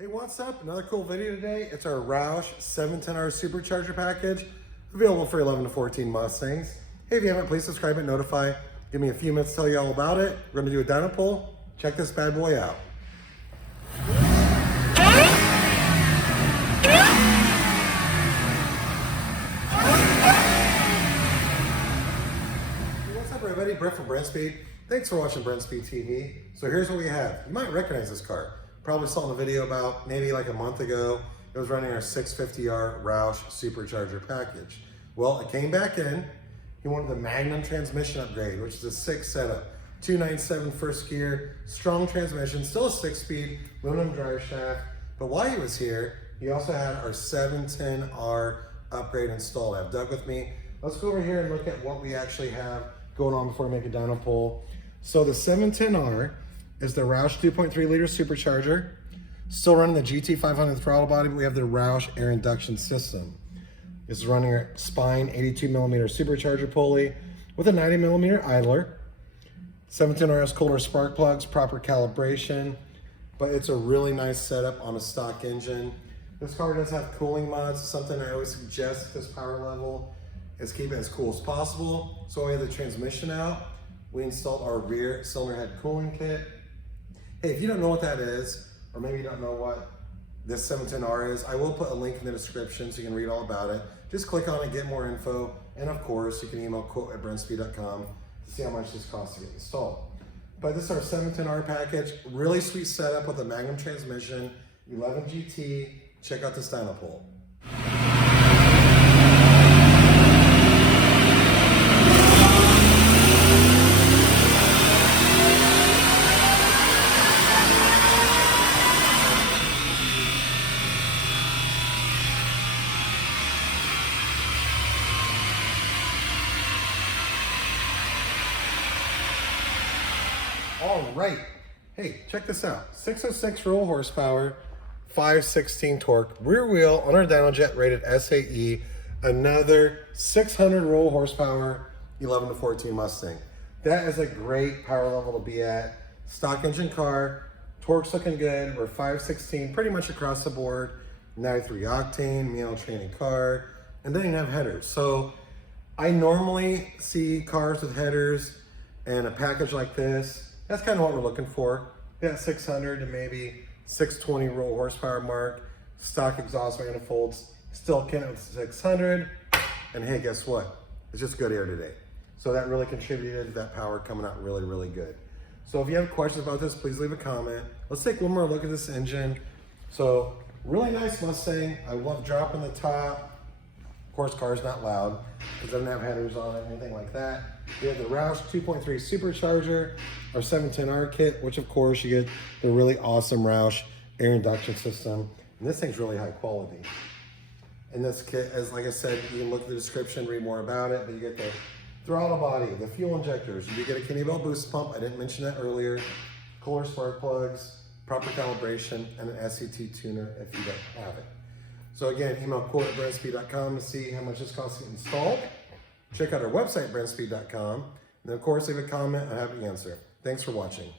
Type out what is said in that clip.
Hey, what's up? Another cool video today. It's our Roush 710R Supercharger package, available for 11 to 14 Mustangs. Hey, if you haven't, please subscribe and notify. Give me a few minutes to tell you all about it. We're gonna do a dyno pull. Check this bad boy out. Hey, what's up, everybody? Brett from Brenspeed. Thanks for watching Brenspeed TV. So here's what we have. You might recognize this car. Probably saw in a video about maybe like a month ago. It was running our 650R Roush Supercharger package. Well, it came back in. He wanted the Magnum transmission upgrade, which is a 6 setup. 297 first gear, strong transmission, still a 6-speed, aluminum drive shaft. But while he was here, he also had our 710R upgrade installed. I have Doug with me. Let's go over here and look at what we actually have going on before we make a dyno pull. So the 710R is the Roush 2.3 liter supercharger. Still running the GT500 throttle body, but we have the Roush air induction system. This is running our spine 82 millimeter supercharger pulley with a 90 millimeter idler. 710R has cooler spark plugs, proper calibration, but it's a really nice setup on a stock engine. This car does have cooling mods. Something I always suggest at this power level is keep it as cool as possible. So we have the transmission out. We installed our rear cylinder head cooling kit. Hey, if you don't know what that is, or maybe you don't know what this 710R is, I will put a link in the description so you can read all about it. Just click on it, get more info, and of course, you can email quote@brenspeed.com to see how much this costs to get installed. But this is our 710R package, really sweet setup with a Magnum transmission, 11 GT. Check out this dyno pull. All right, hey, check this out. 606 roll horsepower, 516 torque, rear wheel on our dyno jet rated SAE, another 600 roll horsepower, 11 to 14 Mustang. That is a great power level to be at. Stock engine car, torque's looking good. We're 516 pretty much across the board. 93 octane, meal training car, and then you have headers. So I normally see cars with headers and a package like this. That's kind of what we're looking for. That 600 to maybe 620 roll horsepower mark, stock exhaust manifolds, still can't with 600. And hey, guess what? It's just good air today. So that really contributed to that power coming out really, really good. So if you have questions about this, please leave a comment. Let's take one more look at this engine. So really nice Mustang. I love dropping the top. Of course, car's not loud because it doesn't have headers on it, anything like that. We have the Roush 2.3 Supercharger, our 710R kit, which of course you get the really awesome Roush air induction system. And this thing's really high quality. In this kit, as like I said, you can look at the description, read more about it, but you get the throttle body, the fuel injectors, you do get a Kinney Bell boost pump, I didn't mention that earlier, cooler spark plugs, proper calibration, and an SCT tuner if you don't have it. So again, email quote@brenspeed.com to see how much this costs to get installed. Check out our website, brenspeed.com. And then of course, leave a comment, I'm happy to answer. Thanks for watching.